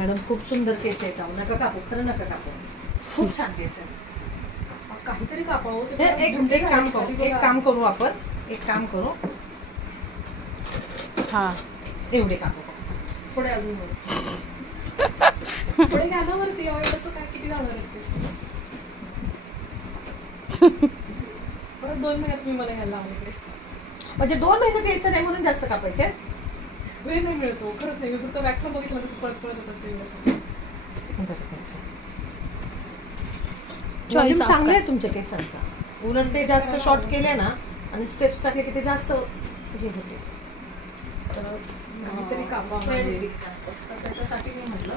Madam खूप सुंदर केस आहेत. नका कापू, खरं नका कापू, खूप छान केस आहे. काहीतरी कापावं. एक काम करू आपण, एक काम करू. हा एवढे कापू, पुढे अजून पुढे घ्या ना वरती. एवढंसं काय किती जाणार आहे? परत 2 महिन्यात मी मला घ्यायला लावलं इकडे. म्हणजे 2 महिन्यात यायचं नाही म्हणून जास्त कापायचे. वेळ नाही मिळतो, खरंच नाही. मी फक्त वॅक्सिन बघितलं तर पळत होत असते. चांगलं आहे तुमच्या केसांचा. उलट ते जास्त शॉर्ट केले ना आणि स्टेप्स टाकले की ते जास्त हे होते. काहीतरी कापा जास्त, त्याच्यासाठी मी म्हटलं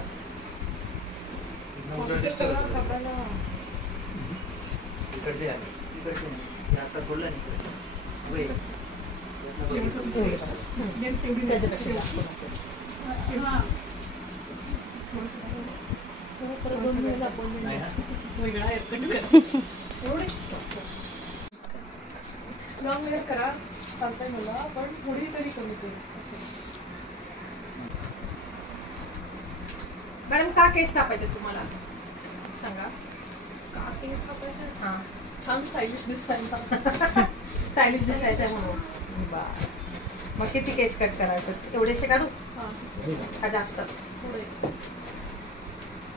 वेगळा लॉंग लेअर करा चालतंय मला, पण थोडी तरी कमी करू. मॅडम का केस कापायचे तुम्हाला सांगा? का केस कापायचे? हां, छान स्टायलिश दिसतायचा. स्टायलिश दिसायचं म्हणून. मग किती केस कट करायचं? एवढेशे काढू का जास्त? थोडे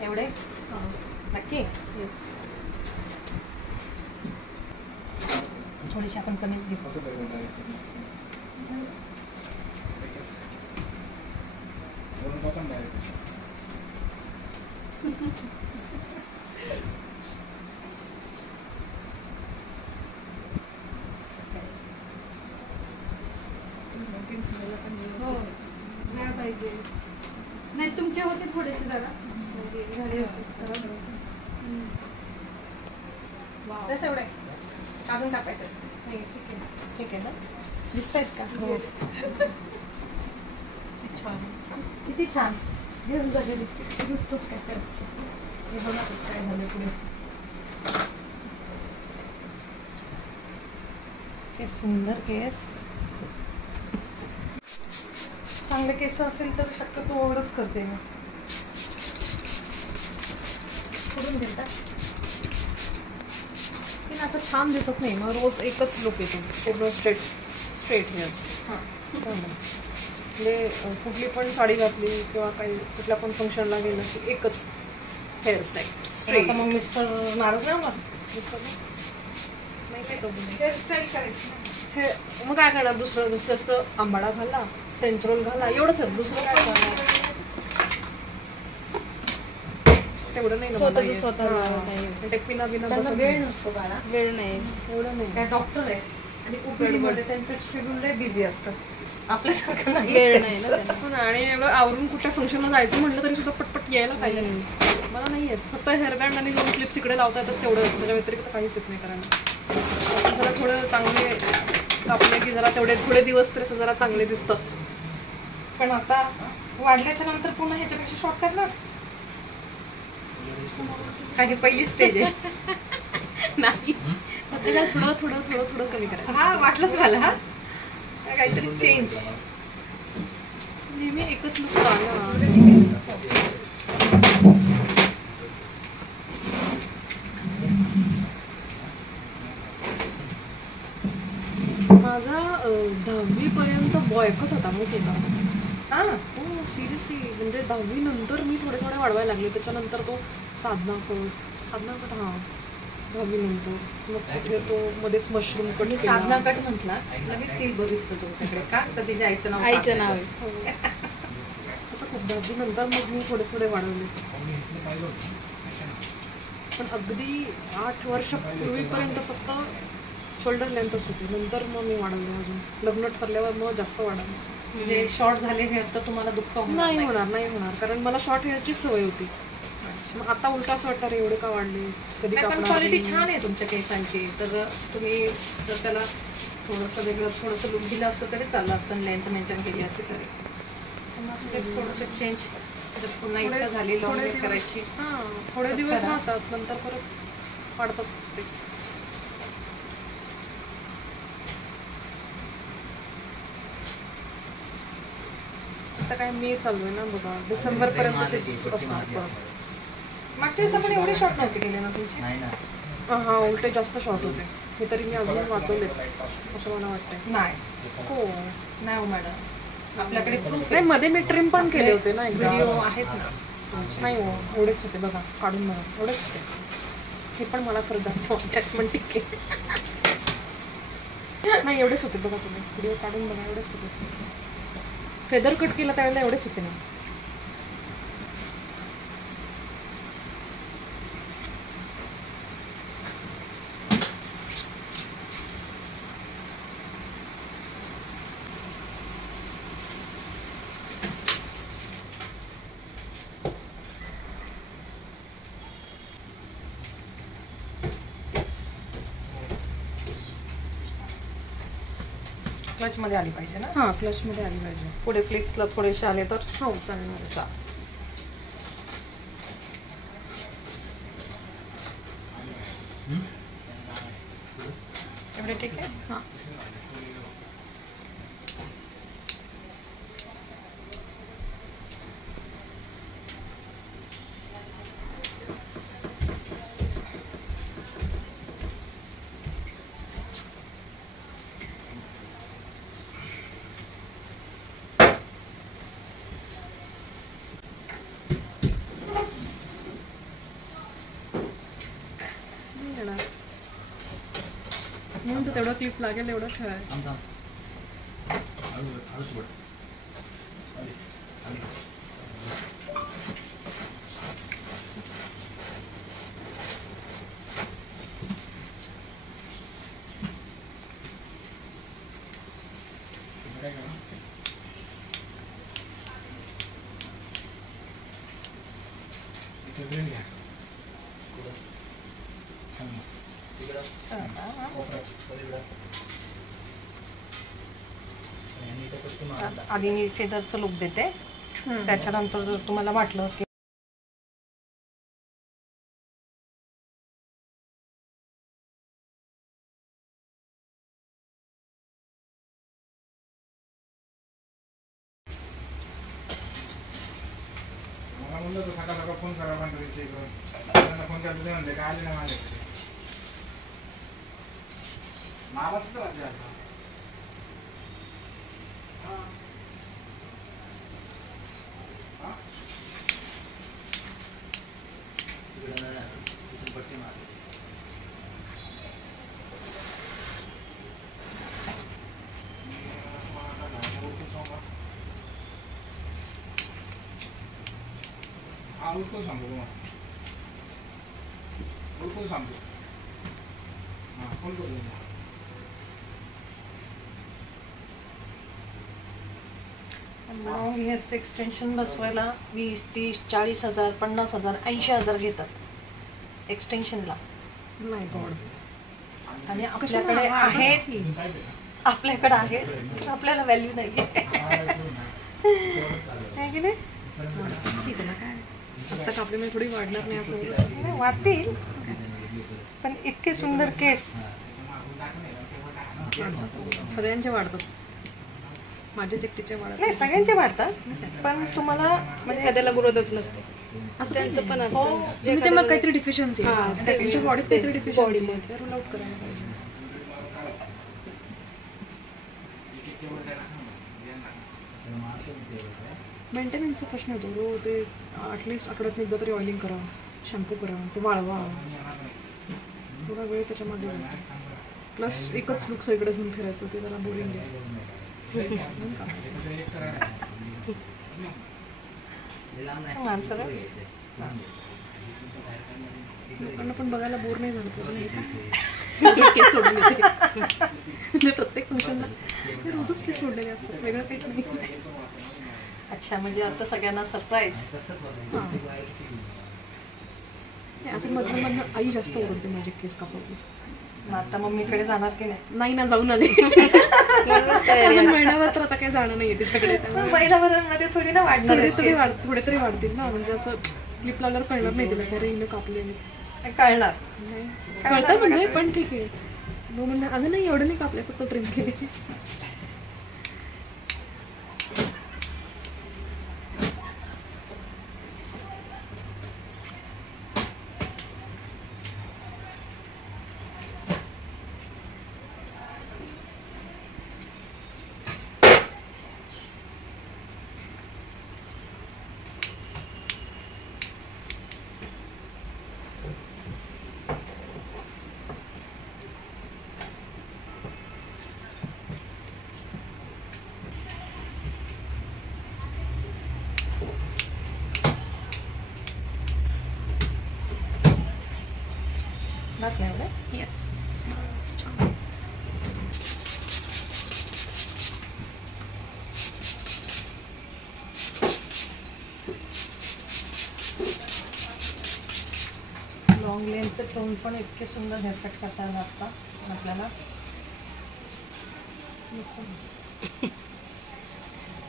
एवढे नक्की. येस, थोडीशी आपण कमीच घेऊ. पाहिजे नाही. तुमचे होते थोडेसे जरा एवढे अजून कापायचं. ठीक आहे ना? दिसतायत का? हो. किती छान. घेऊन जा काय करायचं. हे बघा काय झालं पुढे. हे सुंदर केस. चांगले केस असेल तर शक्यतो ओढच करते मी. कुठून घेतात ते असं छान दिसत नाही. मग रोज एकच लुक येतो पूर्ण स्ट्रेट हेअर्स. म्हणजे कुठली पण साडी घातली किंवा काही कुठल्या पण फंक्शनला गेलं की एकच हेअरस्टाईल स्ट्रेट. मग मिस्टर नाराज नाही होणार? मिस्टर नाही तो हेअरस्टाईल करायची. हे मग काय करणार? दुसरं असतं आंबाडा घाला, फ्रेंच रोल घाला, एवढंच आहे. दुसरं काय करणार? तेवढं नाही. स्वतः पिना वेळ नसतो बाळा. वेळ नाही, एवढं नाही. काय डॉक्टर आहे आणि उपयोगीमध्ये त्यांचं शेड्यूल लय बिझी असतं. आपल्यासारखं नाही, वेळ नाही ना. आणि एवढं आवरून कुठल्या फंक्शनला जायचं म्हटलं तरी सुद्धा पटपट यायला पाहिजे. मला नाही येत. फक्त हेअरबँड आणि 2 क्लिप्स इकडे लावता येतात तेवढं. त्याच्या व्यतिरिक्त काहीच येत नाही करायला. जरा थोडं चांगले कापले की जरा थोडे दिवस तरी असं जरा चांगले दिसतं. पण आता वाढल्याच्या नंतर पुन्हा ह्याच्यापेक्षा शॉर्ट करणार काही पहिली स्टेज आहे. नाही, सध्याला थोडं कमी करायचं. हा वाटलंच मला. हा काहीतरी चेंज. नेहमी एकच लुक. माझा 10वी पर्यंत बॉयकट होता माहिती का? हा हो सिरियसली. म्हणजे 10वी नंतर मी थोडे वाढवायला लागले. त्याच्यानंतर तो साधना कट हा 10वी नंतर. मग कुठे तो मध्येच मशरूम कट. साधना कट म्हटला लगेच ती बघितलं तुमच्याकडे. का तर तिच्या आईचं नाव आहे. असं खूप 10वी नंतर मग मी थोडे वाढवले. पण अगदी 8 वर्षापूर्वीपर्यंत फक्त शोल्डर लेंथच होती. नंतर मग मी वाढवले. अजून लग्न ठरल्यावर मग जास्त वाढवले. म्हणजे शॉर्ट झाले हेअर तर तुम्हाला दुःख नाही होणार. कारण मला शॉर्ट हेअरची सवय होती. मग आता उलटा असं वाटतं रे एवढे का वाढले. कधी पण क्वालिटी छान आहे तुमच्या केसांची. तर तुम्ही जर त्याला थोडंसं वेगळं थोडंसं लुक दिलं असतं तरी चाललं असतं. लेंथ मेंटेन केली असते तरी. थोडंसं चेंज पुन्हा इच्छा झाली लॉंग हेअर करायची. थोडे दिवस राहतात नंतर परत वाढतातच ते. आता काय मी चालू आहे ना बघा, डिसेंबर पर्यंत तेच असणार परत. मागच्या वेळेस आपण एवढे शॉर्ट नव्हते केले ना तुमचे? नाही ना. हा उलटे जास्त शॉर्ट होते. हे तरी मी अजून वाचवले असं मला वाटतंय. नाही हो नाही हो मॅडम, आपल्याकडे proof नाही, मध्ये मी ट्रिम पण केले होते ना एकदा. व्हिडिओ आहेत ना. नाही हो एवढेच होते बघा, काढून बघा एवढेच होते. हे पण मला खरं जास्त वाटतात पण ठीक आहे. नाही एवढेच होते बघा, तुम्ही व्हिडिओ काढून बघा एवढेच होते. फेदर कट केला त्यावेळेला एवढेच होते ना. क्लच मध्ये आली पाहिजे ना. हां फ्लशमध्ये आली पाहिजे. पुढे फ्लिप्सला थोडेसे आले तर हो चालणार आहे. एवढे ठीक आहे. हां म्हणून तर तेवढं क्लिप लागेल एवढं ठेवायचं. थांब थांब. हळू सोड. आधी मी फेदरचं लुक देते, त्याच्यानंतर जर तुम्हाला वाटलं की सकाळ सकाळ फोन करा त्यांना फोन केला ते म्हणले काय आले नाही माझ्याकडे. मामाच तर आता पट्टी मार. हा उठको सांगतो तुम्हाला, उठको सांगतो. हां फोन करतो. हेच एक्सटेन्शन बसवायला 20, 30, 40 हजार, 50 हजार, 80 हजार घेतात एक्सटेन्शनला. नाही गॉड. आणि आपल्याकडे आहेत, आपल्याकडे आहे तर आपल्याला व्हॅल्यू नाही आहे की नाही. ठीक आहे ना काय फक्त कापल्यामुळे थोडी वाढणार नाही असं होतं. वाटतील पण इतके सुंदर केस सगळ्यांचे वाढतात, माझ्याच एकटीचे वाढत नाही, सगळ्यांचे वाढतात पण तुम्हाला म्हणजे एखाद्याला ग्रोथच नसते असं त्यांचं पण हो, असतं. तुम्ही ते मग काहीतरी डिफिशियन्सी हां, त्यांच्या बॉडीत काहीतरी डिफिशियन्सी बॉडीमध्ये. रूल आउट करायला पाहिजे. मेंटेनन्सचा प्रश्न होतो रोज ते ॲटलिस्ट आठवड्यात एकदा तरी ऑइलिंग करा, शॅम्पू करा, ते वाळवा, थोडा वेळ त्याच्यामध्ये प्लस एकच लुक सगळीकडे घेऊन फिरायचं ते जरा बोरिंग आहे. माणसाला लोकांना पण बघायला बोर नाही झालं पाहिजे. केस सोडून येते म्हणजे प्रत्येक फंक्शनला रोजच केस सोडलेले असतात, वेगळं काहीच नाही. अच्छा, म्हणजे आता सगळ्यांना सरप्राईज. असं मधनं आई जास्त ओरडते माझे केस कापवते. आता मम्मीकडे जाणार की नाही? नाही ना, जाऊन आले अजून महिनाभर तर आता काही जाणं नाहीये तिच्याकडे. महिनाभरामध्ये थोडी ना वाढणार आहेत थोडे केस. थोडे तरी वाढतील ना, म्हणजे असं क्लिप लावल्यावर कळणार नाही तिला काय हिनं कापले कळणार. कळतं म्हणजे, पण ठीक आहे. म्हणजे अगं नाही एवढं नाही कापले, फक्त ट्रिम केले. बस नाही एवढं. येस छान. लॉंग लेंथ ठेवून पण इतके सुंदर हेअरकट करता आलं असतं आपल्याला.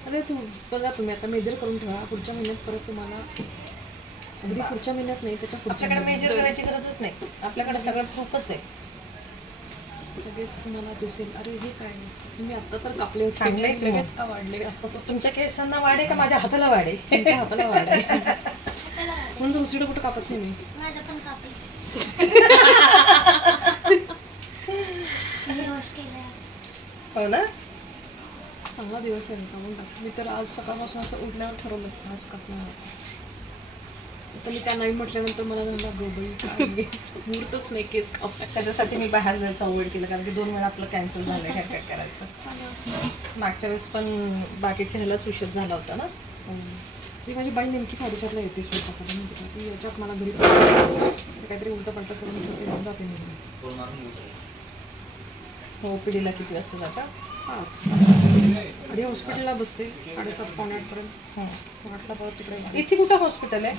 अरे तू बघा, तुम्ही आता मेजर करून ठेवा. पुढच्या महिन्यात परत तुम्हाला, अगदी पुढच्या महिन्यात नाही त्याच्या पुढच्या आपल्याकडे मेजर महिन्यात करायची गरजच नाही. आपल्याकडे सगळं प्रूफच आहे. लगेच तुम्हाला दिसेल, अरे हे काय, मी आता तर कापले होते, चांगले आहेत लगेच का वाढले असं. तुमच्या केसांना वाढे का माझ्या हाताला वाढे? तुमच्या हाताला वाढले म्हणून दुसरीकडे कुठं कापत नाही मी. माझं पण कापायचं. मी वॉश केलंय आज. हो ना. चांगला दिवस आहे का म्हणून मी तर आज सकाळपासून असं उठल्यावर ठरवलंच आज कापणार. तर मी त्या नाही म्हटल्यानंतर मला झाला गोबई मुहूर्तच नाही केस कापला. त्याच्यासाठी मी बाहेर जायचं अवॉइड केलं, कारण की 2 वेळा आपलं कॅन्सल झालं हेअरकट करायचं. मागच्या वेळेस पण बाकीच्या ह्यालाच उशीर झाला होता ना. ती माझी बाई नेमकी 4:30ला येते स्वयंपाकाला. माहिती का, ती याच्यात मला घरी काहीतरी उलटं पलटं करून ठेवते, जाऊन जाते मी. फोन मारून बोलतो. हो, पिढीला किती वाजता जाता? 5 आणि हॉस्पिटलला बसते 7:30-8 पर्यंत. 8ला परत तिकडे. इथे कुठं हॉस्पिटल आहे?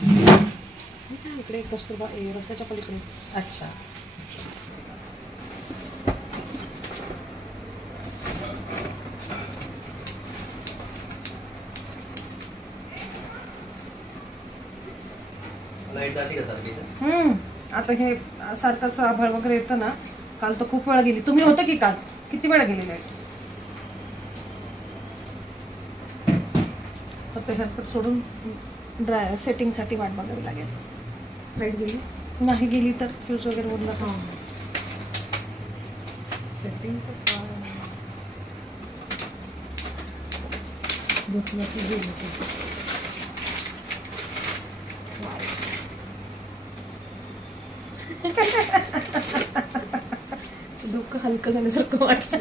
मी काय इकडे कस्तुरबा रस्त्याच्या पलीकडेच. अच्छा. लाईट जाते का सारखी? आता हे सारखं आभाळ वगैरे येतं ना. काल तर खूप वेळा गेली. तुम्ही होतं की काल? किती वेळा गेलेले? फक्त हेअरकट सोडून ड्राय सेटिंगसाठी वाट बघावी लागेल. लाईट गेली. नाही गेली तर फ्यूज वगैरे ओढला. सेटिंगचं डोकं हलकं झाल्यासारखं वाटतं.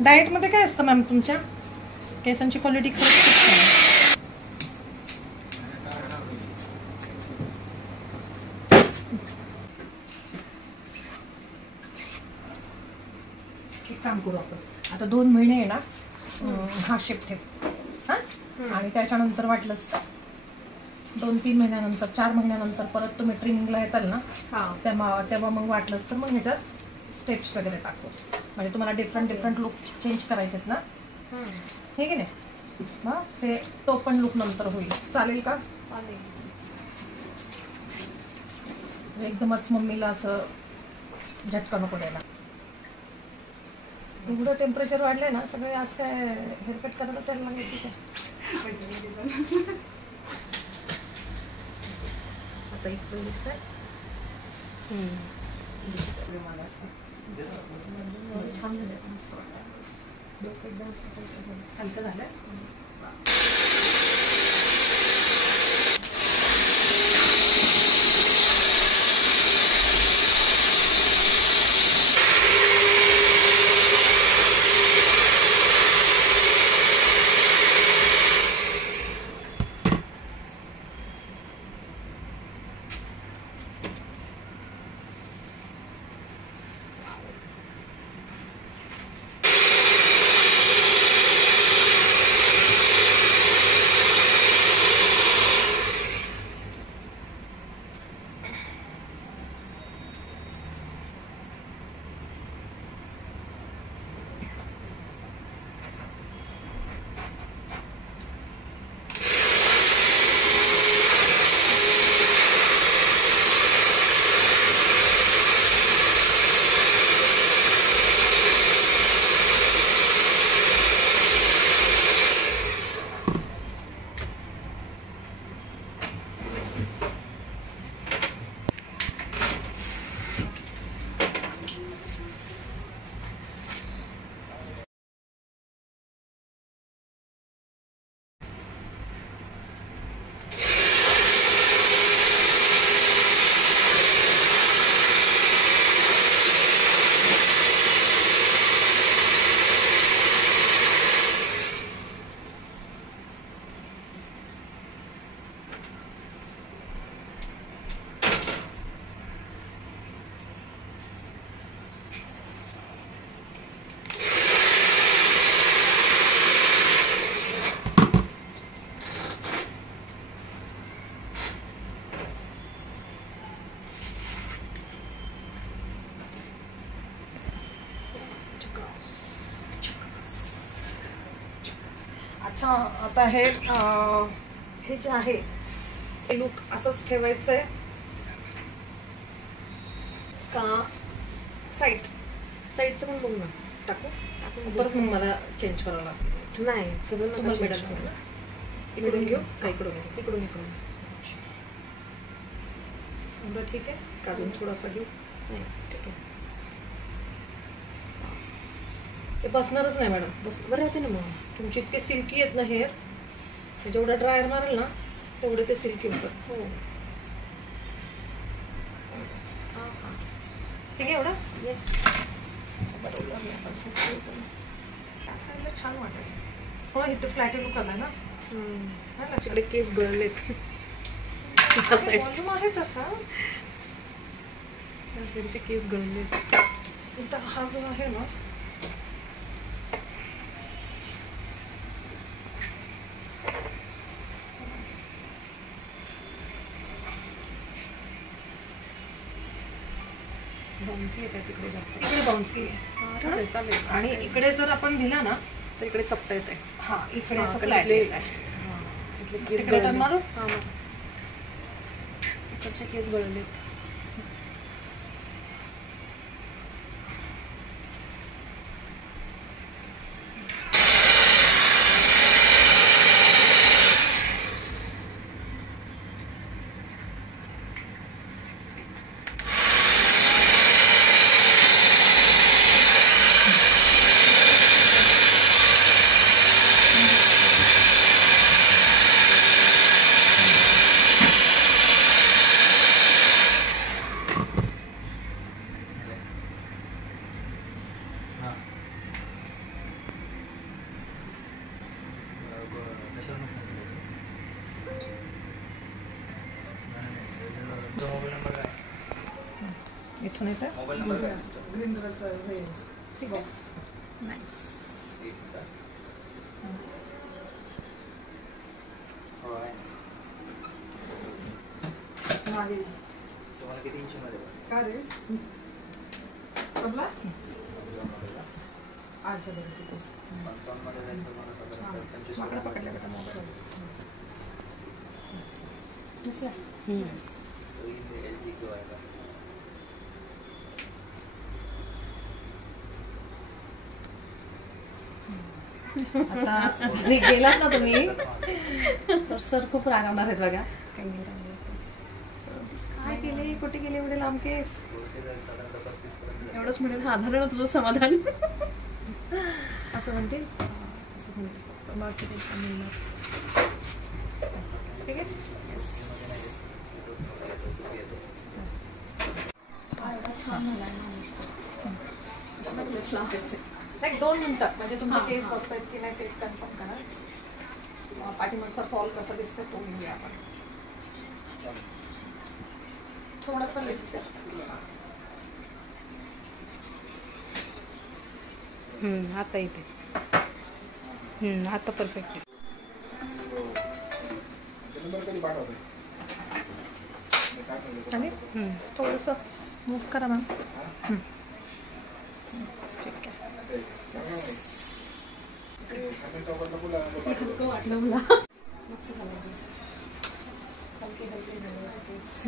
डाएटमध्ये काय असतं मॅम तुमच्या? केसांची क्वालिटी खरंच खूप छान आहे. एक काम करू आपण, आता 2 महिने आहे ना हा शेप ठेव हा. आणि त्याच्यानंतर वाटलंच तर 2-3 महिन्यानंतर 4 महिन्यानंतर परत तुम्ही ट्रेनिंगला येताल ना, तेव्हा मग वाटलंच तर मग ह्याच्यात स्टेप्स वगैरे टाकू. म्हणजे तुम्हाला डिफरंट लुक चेंज करायचेत ना, हे की नाही. मग ते तो पण लुक नंतर होईल. चालेल का? चालेल. एकदमच मम्मीला असं झटका नको द्यायला. एवढं टेम्परेचर वाढलंय ना, सगळे आज काय हेअरकट करायला चाललं लागेल तिथे. आता इकडे दिसतंय. छान झालं. डोकं एकदम हलकं झालं. अच्छा, आता हे जे आहे हे लुक असंच ठेवायचं आहे का साईडचं पण बघ ना टाकू परत मग मला चेंज करावं लागतं. नाही सगळं तुम्हाला मिळालं मिळालं. इकडून घेऊ का इकडून घेऊ? इकडून एवढं ठीक आहे का अजून थोडासा घेऊ? नाही ठीक आहे. ते बसणारच नाही मॅडम. बस बरं राहते ना मग. तुमची इतके सिल्की आहेत ना हेअर, जेवढं ड्रायर मारेल ना तेवढे ते सिल्की होतात. हो ठीक आहे एवढं येस. साईडला छान वाटेल. हो इथे फ्लॅटी लुक आला ना. नाही लक्षात. तिकडे केस गळलेत. वॉल्यूम आहे तसा. साईडचे केस गळलेत. इथं हा जो आहे ना बाउन्सी आहे तिकडे जास्त. इकडे बाउन्सी आहे चालेल चालेल. आणि इकडे जर आपण दिला ना तर इकडे चपटा येते. हा इकडे हा, असं कारण फ्लॅट इथले- आहे. इथले केस तिकडे गळले. मारू? हा मारू. इकडचे केस गळलेत. हां कशावर तुमचा मोबाईल नंबर काय? इथून येतं मोबाईल नंबर काय तुमचा? ग्रीन कलरचं हे ठीक आहे. नाईस. एक मिनिट. हो आहे. तुम्हाला किती इंचमध्ये पाहिजे? का रे आपला 55 मध्ये का? अच्छा बरं ठीक आहे. 55 मध्ये जाईल तुम्हाला साधारणतः 25 माकडं पर्यंत. पकडलं बेटा मोबाईल. तो इथे LG किंवा आहे का? आता घरी गेलात ना तुम्ही तर सर खूप रागवणार आहेत बघा. काही नाही रागवणार. सर, काय केले कुठे गेले एवढे लांब केस? बोलते जाईल साधारणतः 35 पर्यंत जाईल. एवढंच म्हणेल हा झालं ना तुझं समाधान. असं म्हणतील. असं म्हणेल. बाकी काही काम मिळणार. ठीक आहे. नाही 2 मिनिटं म्हणजे तुमचे केस बसतायत की नाही ते कन्फर्म करा. पाठीमागचा फॉल कसा दिसतोय तो घेऊया आपण. थोडासा लिफ्ट आता इथे आता परफेक्ट आहे. नंबर कधी पाठवते? आणि थोडंसं मूव्ह करा मॅम. ठीक आहे. आपण चौकातला पुला हलकं वाटलं मला. मस्त झालं. हलके हलके झाले केस.